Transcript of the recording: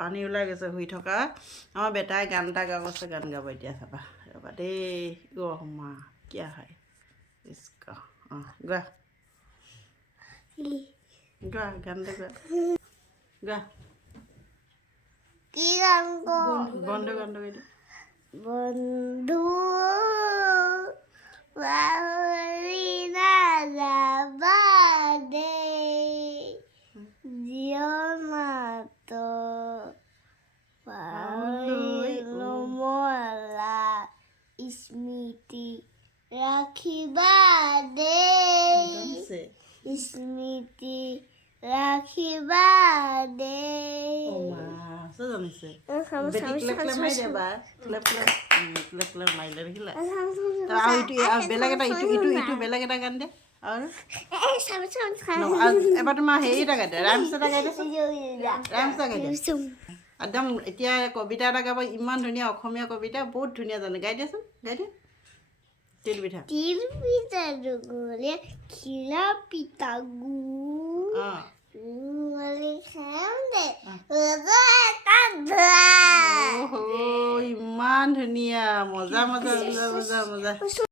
পানী ওলাই গৈছে শুই থকা আমাৰ বেটাই গান এটা গাব আছে গান গাব এতিয়া চাবা ৰ'বা দেই মা কিয়া হয় ইচকা গোৱা গোৱা গান এটা গোৱা গোৱা কি গান বন্ধু গানটো গাই দিয়া বন্ধু পাহৰি নাযাবা দেই জীৱনত পাহৰি নমৰা স্মৃতি ৰাখিবা দেই স্মৃতি ৰাখিবা দেই জানিছে বেলেগ এটা ইটো বেলেগ এটা গান দে আৰু এবাৰ তোমাৰ হেৰি এটা গাই দে ৰাইমছ এটা গাই দেচোন ৰাইমছ এটা গাই দে একদম এতিয়া কবিতা এটা গাব ইমান ধুনীয়া অসমীয়া কবিতা বহুত ধুনীয়া জানে গাই দিয়াচোন গাই দিয়া তিল পিঠা দুগুলীয়া খিলা পিঠা ইমান ধুনীয়া মজা মজা মজা মজা মজা